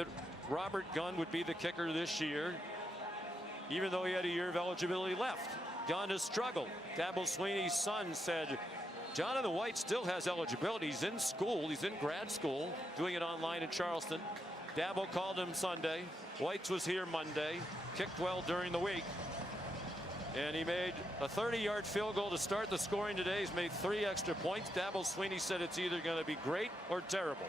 that Robert Gunn would be the kicker this year, even though he had a year of eligibility left. Gunn has struggled. Dabo Swinney's son said, Jonathan White still has eligibility. He's in school. He's in grad school, doing it online in Charleston. Dabo called him Sunday. White was here Monday. Kicked well during the week. And he made a 30-yard field goal to start the scoring today. He's made 3 extra points. Dabo Swinney said it's either going to be great or terrible.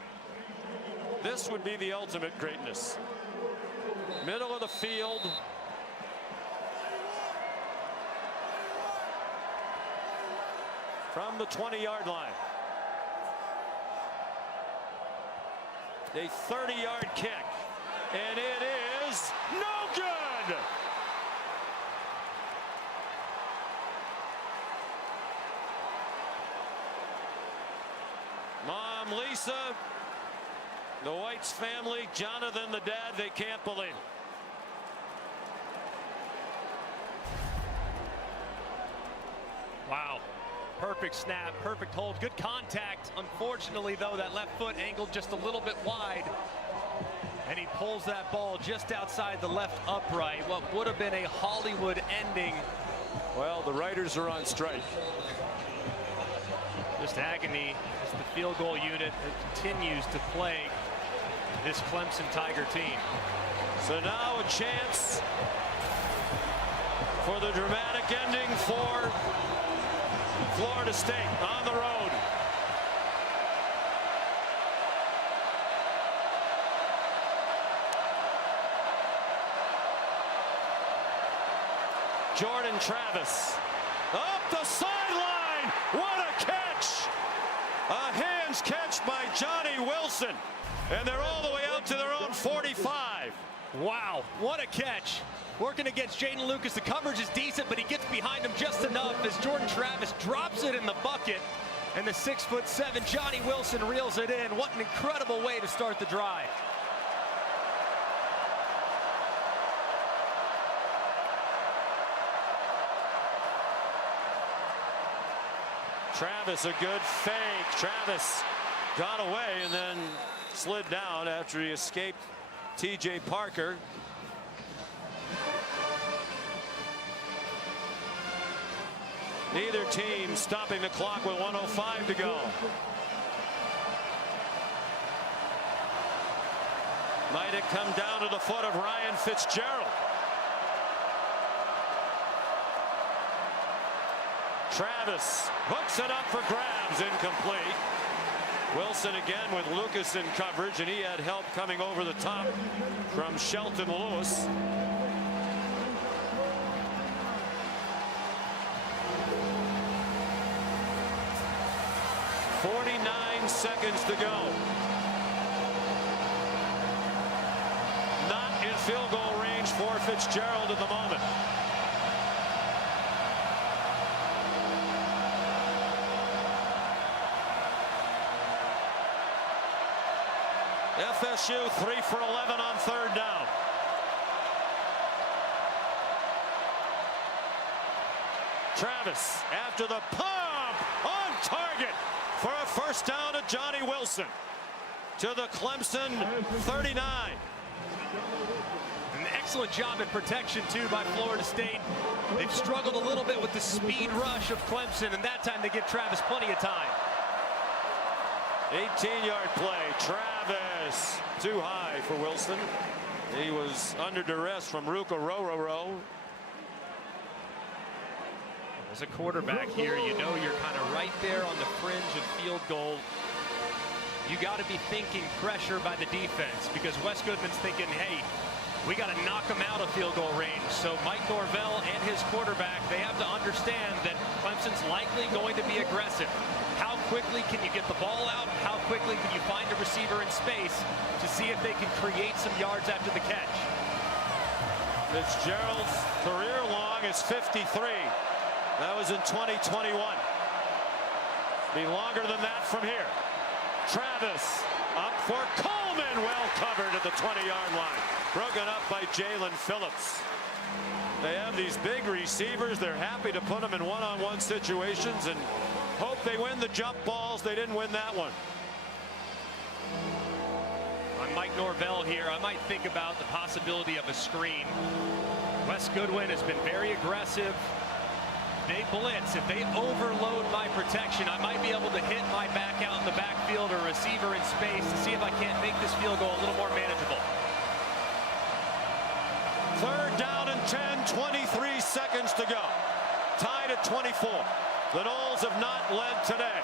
This would be the ultimate greatness. Middle of the field. From the 20-yard line. A 30-yard kick. And it is no good. Mom Lisa, the White's family, Jonathan the dad, they can't believe it. Wow. Perfect snap, perfect hold, good contact. Unfortunately, though, that left foot angled just a little bit wide. And he pulls that ball just outside the left upright. What would have been a Hollywood ending. Well, the writers are on strike. Just agony as the field goal unit continues to plague this Clemson Tiger team. So now a chance for the dramatic ending for Florida State on the road. Jordan Travis up the sideline. What a catch! A hands catch by Johnny Wilson. And they're all the way out to their own 45. Wow, what a catch. Working against Jaden Lucas. The coverage is decent, but he gets behind him just enough as Jordan Travis drops it in the bucket. And the 6'7" Johnny Wilson reels it in. What an incredible way to start the drive. Travis, a good fake. Travis got away and then slid down after he escaped T.J. Parker. Neither team stopping the clock with 1:05 to go. Might it come down to the foot of Ryan Fitzgerald? Travis hooks it up for grabs, incomplete. Wilson again with Lucas in coverage, and he had help coming over the top from Shelton Lewis. .49 seconds to go. Not in field goal range for Fitzgerald at the moment. FSU 3 for 11 on 3rd down. Travis after the pump on target for a first down to Johnny Wilson to the Clemson 39. An excellent job at protection too by Florida State. They've struggled a little bit with the speed rush of Clemson, and that time they give Travis plenty of time. 18-yard play. Travis too high for Wilson. He was under duress from Ruka Rororo. As a quarterback here, you know you're kind of right there on the fringe of field goal. You got to be thinking pressure by the defense, because Wes Goodman's thinking, hey, we got to knock them out of field goal range. So Mike Norvell and his quarterback, they have to understand that Clemson's likely going to be aggressive. How quickly can you get the ball out? How quickly can you find a receiver in space to see if they can create some yards after the catch? Fitzgerald's career long is 53. That was in 2021. Be longer than that from here. Travis up for Coleman, well covered at the 20-yard line. Broken up by Jalen Phillips. They have these big receivers. They're happy to put them in one-on-one situations and hope they win the jump balls. They didn't win that one. I'm Mike Norvell here. I might think about the possibility of a screen. Wes Goodwin has been very aggressive. They blitz. If they overload my protection, I might be able to hit my back out in the backfield or receiver in space to see if I can't make this field goal a little more manageable. 3rd down and 10, 23 seconds to go. Tied at 24. The Noles have not led today.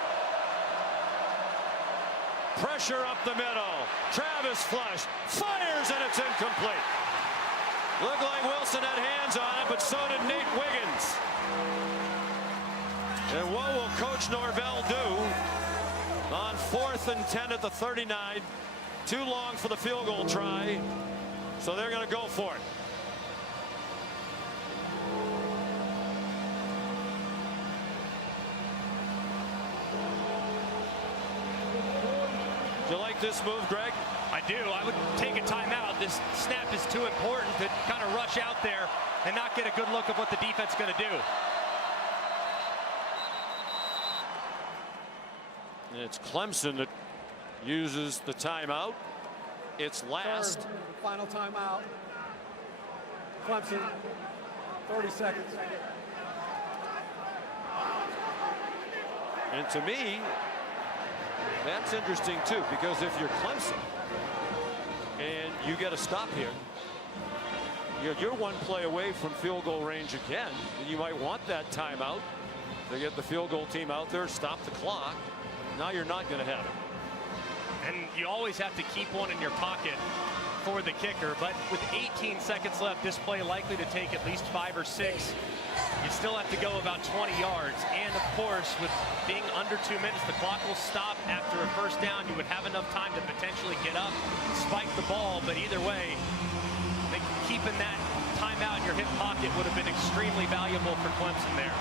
Pressure up the middle. Travis flush. Fires and it's incomplete. Looked like Wilson had hands on it, but so did Nate Wiggins. And what will Coach Norvell do on 4th and 10 at the 39? Too long for the field goal try, so they're going to go for it. Do you like this move, Greg? I do. I would take a timeout. This snap is too important to kind of rush out there and not get a good look of what the defense is going to do. It's Clemson that uses the timeout. It's last. Third, final timeout. Clemson, 30 seconds. And to me, that's interesting too, because if you're Clemson and you get a stop here, you're one play away from field goal range again. You might want that timeout to get the field goal team out there, stop the clock. Now you're not going to have it. And you always have to keep one in your pocket for the kicker, but with 18 seconds left, this play likely to take at least 5 or 6. You still have to go about 20 yards. And of course, with being under 2 minutes, the clock will stop after a first down. You would have enough time to potentially get up, spike the ball, but either way, keeping that timeout in your hip pocket would have been extremely valuable for Clemson there.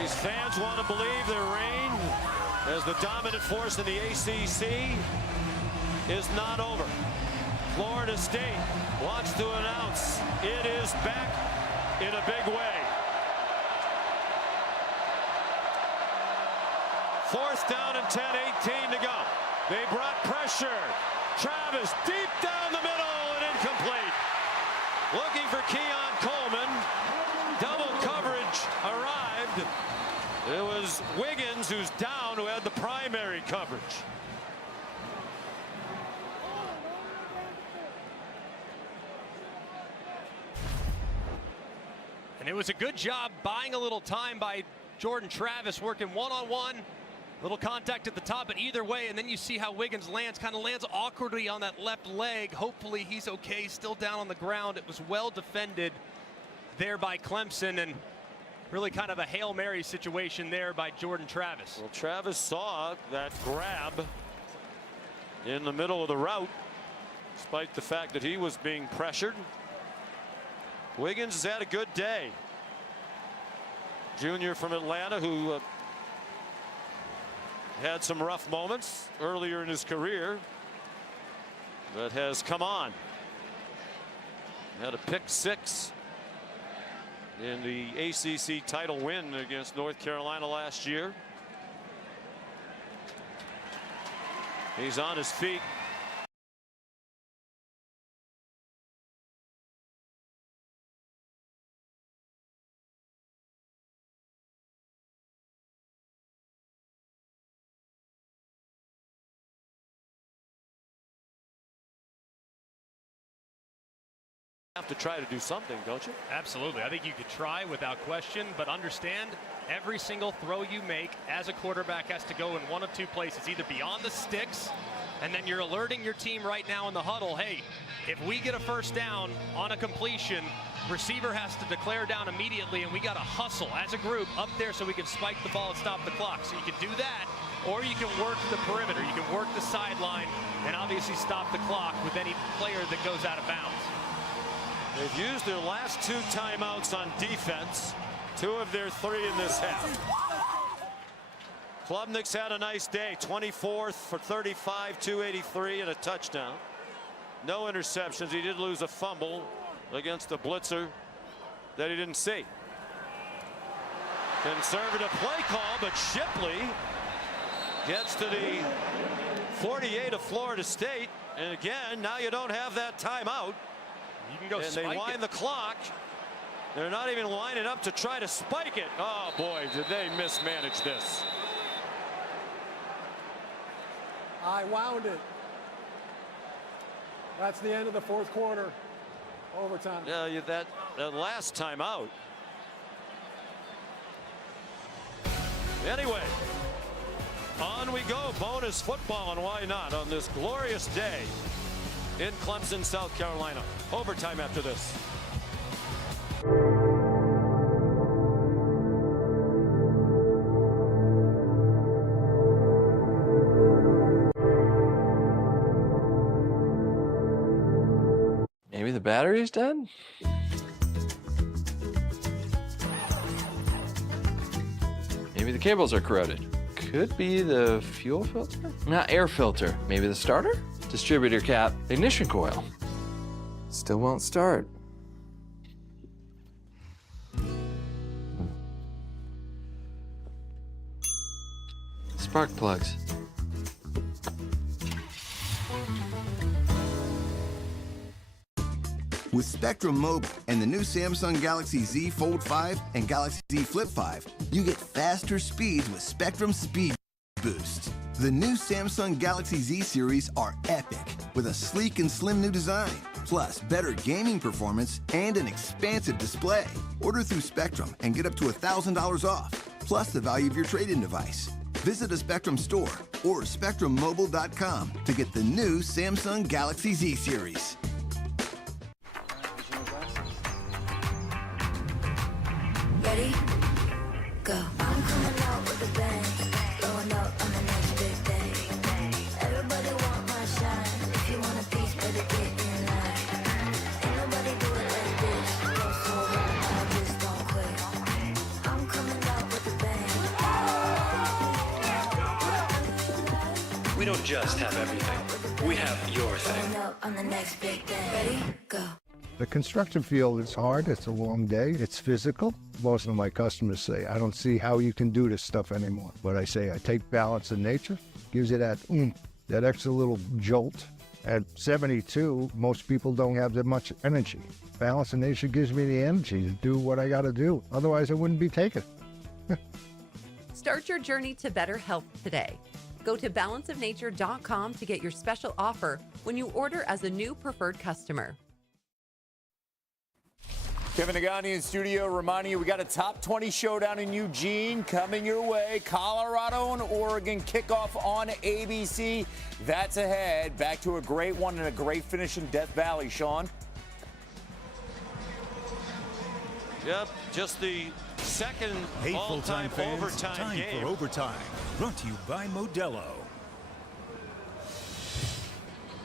These fans want to believe their reign as the dominant force in the ACC is not over. Florida State wants to announce it is back in a big way. 4th down and 10, 18 to go. They brought pressure. Travis deep down the middle and incomplete. Looking for Keon Coleman. Double coverage arrived. It was Wiggins, who's down, who had the primary coverage. And it was a good job buying a little time by Jordan Travis, working one-on-one. Little contact at the top, but either way, and then you see how Wiggins kind of lands awkwardly on that left leg. Hopefully he's okay, still down on the ground. It was well defended there by Clemson, and really kind of a Hail Mary situation there by Jordan Travis. Well, Travis saw that grab in the middle of the route, despite the fact that he was being pressured. Wiggins has had a good day. Junior from Atlanta, who had some rough moments earlier in his career, but has come on. Had a pick 6 in the ACC title win against North Carolina last year. He's on his feet. Have to try to do something, don't you? Absolutely. I think you could try without question, but understand every single throw you make as a quarterback has to go in one of two places, either beyond the sticks, and then you're alerting your team right now in the huddle, hey, if we get a first down on a completion, receiver has to declare down immediately, and we got to hustle as a group up there so we can spike the ball and stop the clock. So you can do that, or you can work the perimeter, you can work the sideline, and obviously stop the clock with any player that goes out of bounds. They've used their last 2 timeouts on defense, 2 of their 3 in this half. Klubnik's had a nice day. 24th for 35, 283 and a touchdown. No interceptions. He did lose a fumble against a blitzer that he didn't see. Conservative play call, but Shipley gets to the 48 of Florida State. And again, now you don't have that timeout. You can go and they wind the clock. They're not even lining up to try to spike it. Oh boy, did they mismanage this. I wound it. That's the end of the fourth quarter. Overtime. Yeah, that last timeout. Anyway, on we go. Bonus football, and why not on this glorious day in Clemson, South Carolina. Overtime after this. Maybe the battery's dead? Maybe the cables are corroded. Could be the fuel filter? Not air filter. Maybe the starter? Distributor cap, ignition coil. Still won't start. Spark plugs. With Spectrum Mobile and the new Samsung Galaxy Z Fold 5 and Galaxy Z Flip 5, you get faster speeds with Spectrum Speed Boost. The new Samsung Galaxy Z series are epic, with a sleek and slim new design, plus better gaming performance and an expansive display. Order through Spectrum and get up to $1,000 off, plus the value of your trade-in device. Visit a Spectrum store or SpectrumMobile.com to get the new Samsung Galaxy Z series. Ready? Go. I'm coming out with a bang. Blowing up on the next big day. Everybody want my shine. If you want a piece, better get in line. Ain't nobody do it like this. Go so hard, I just don't quit. I'm coming out with a bang. We don't just have everything. We have your thing. Blowing up on the next big day. Ready? Go. The construction field is hard, it's a long day, it's physical. Most of my customers say, I don't see how you can do this stuff anymore. But I say, I take balance in nature, gives you that that extra little jolt. At 72, most people don't have that much energy. Balance in nature gives me the energy to do what I gotta do. Otherwise, I wouldn't be taking it. Start your journey to better health today. Go to balanceofnature.com to get your special offer when you order as a new preferred customer. Kevin Nagani in studio reminding you we got a top 20 showdown in Eugene coming your way. Colorado and Oregon kickoff on ABC. That's ahead. Back to a great one and a great finish in Death Valley, Sean. Yep, just the second all-time overtime game. For overtime. Brought to you by Modelo.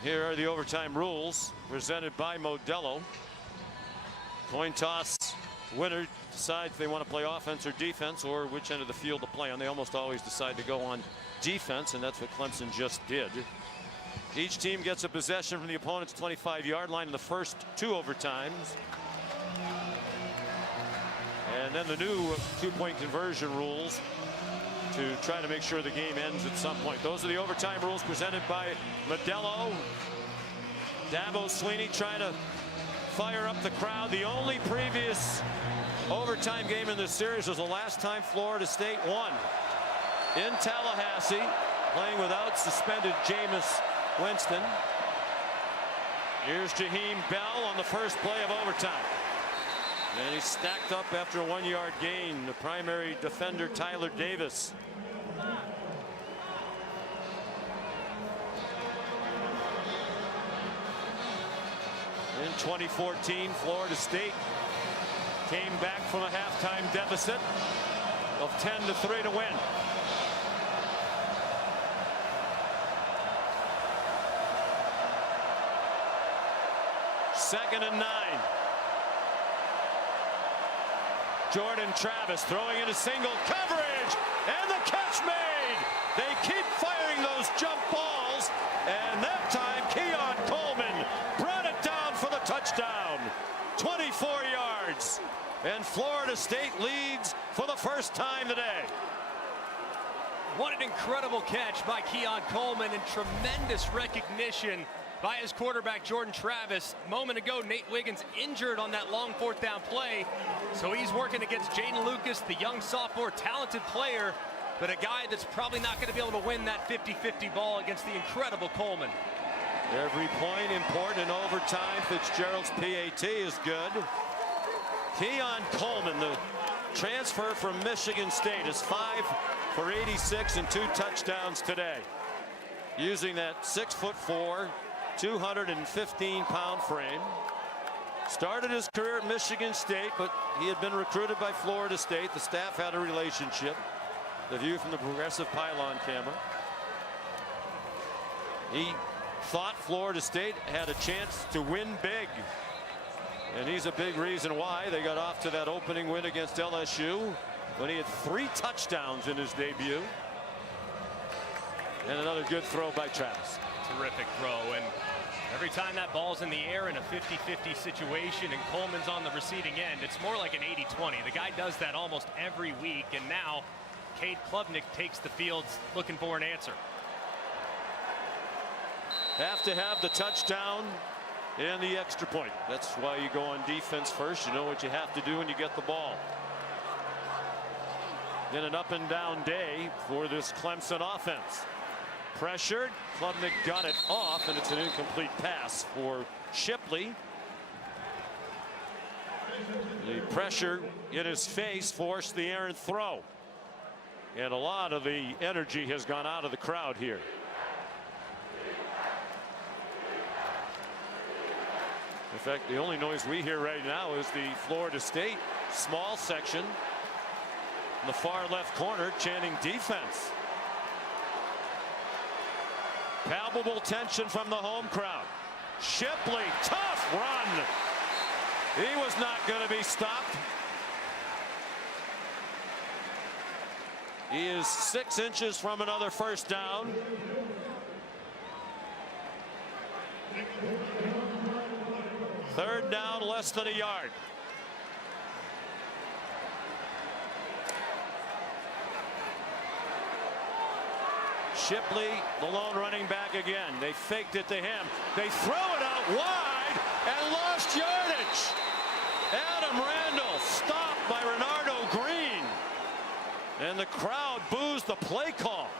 Here are the overtime rules presented by Modelo. Coin toss, winner decides if they want to play offense or defense or which end of the field to play on. They almost always decide to go on defense, and that's what Clemson just did. Each team gets a possession from the opponent's 25-yard line in the first two overtimes. And then the new two-point conversion rules to try to make sure the game ends at some point. Those are the overtime rules presented by Modelo. Dabo Swinney trying to fire up the crowd. The only previous overtime game in this series was the last time Florida State won in Tallahassee, playing without suspended Jameis Winston. Here's Jaheim Bell on the first play of overtime. And he's stacked up after a 1-yard gain. The primary defender, Tyler Davis. In 2014, Florida State came back from a halftime deficit of 10-3 to win. Second and 9. Jordan Travis throwing into single coverage, and the catch made. They keep firing those jump balls, and that time Keon Coleman brought it down for the touchdown. 24 yards, and Florida State leads for the first time today. What an incredible catch by Keon Coleman, and tremendous recognition by his quarterback, Jordan Travis. A moment ago, Nate Wiggins injured on that long 4th down play. So he's working against Jaden Lucas, the young sophomore, talented player, but a guy that's probably not going to be able to win that 50-50 ball against the incredible Coleman. Every point important in overtime. Fitzgerald's PAT is good. Keon Coleman, the transfer from Michigan State, is 5 for 86 and 2 touchdowns today. Using that 6'4", 215-pound frame. Started his career at Michigan State, but he had been recruited by Florida State. The staff had a relationship. The view from the progressive pylon camera. He thought Florida State had a chance to win big. And he's a big reason why. They got off to that opening win against LSU when he had 3 touchdowns in his debut. And another good throw by Travis. Terrific throw, and every time that ball's in the air in a 50-50 situation and Coleman's on the receiving end, it's more like an 80-20. The guy does that almost every week, and now Cade Klubnik takes the field looking for an answer. Have to have the touchdown and the extra point. That's why you go on defense first. You know what you have to do when you get the ball. In an up and down day for this Clemson offense. Pressured, Klubnik got it off, and it's an incomplete pass for Shipley. The pressure in his face forced the errant throw, and a lot of the energy has gone out of the crowd here. In fact, the only noise we hear right now is the Florida State small section in the far left corner chanting defense. Palpable tension from the home crowd. Shipley, tough run. He was not going to be stopped. He is 6 inches from another first down. Third down, less than a yard. Shipley, the lone running back again. They faked it to him. They throw it out wide and lost yardage. Adam Randall stopped by Renardo Green. And the crowd boos the play call.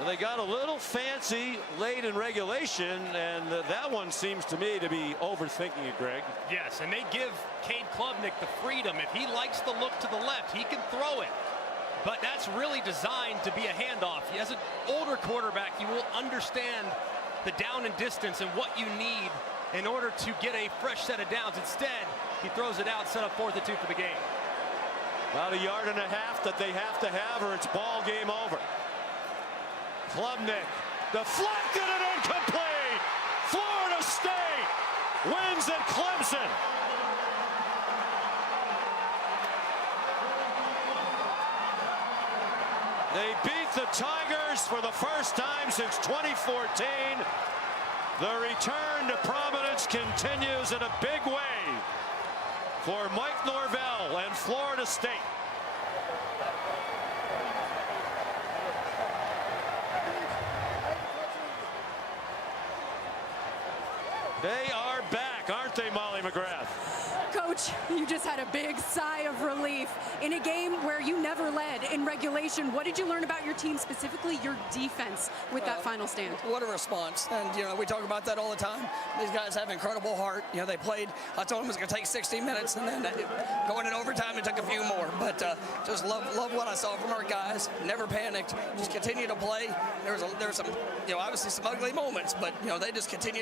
And they got a little fancy late in regulation, and that one seems to me to be overthinking it, Greg. Yes, and they give Cade Klubnik the freedom. If he likes to look to the left, he can throw it. But that's really designed to be a handoff. As an older quarterback, you will understand the down and distance and what you need in order to get a fresh set of downs. Instead, he throws it out, set up 4th and 2 for the game. About a yard and a half that they have to have, or it's ball game over. Klubnik deflected and incomplete. Florida State wins at Clemson. They beat the Tigers for the first time since 2014. The return to prominence continues in a big way for Mike Norvell and Florida State. They are back, aren't they, Molly McGrath? Coach, you just had a big sigh of relief in a game where you never led in regulation. What did you learn about your team, specifically your defense, with that final stand? What a response. And, you know, we talk about that all the time. These guys have incredible heart. You know, they played, I told them it was going to take 60 minutes, and then going in overtime, it took a few more. But just love what I saw from our guys. Never panicked. Just continue to play. There was some, you know, obviously some ugly moments, but, you know, they just continue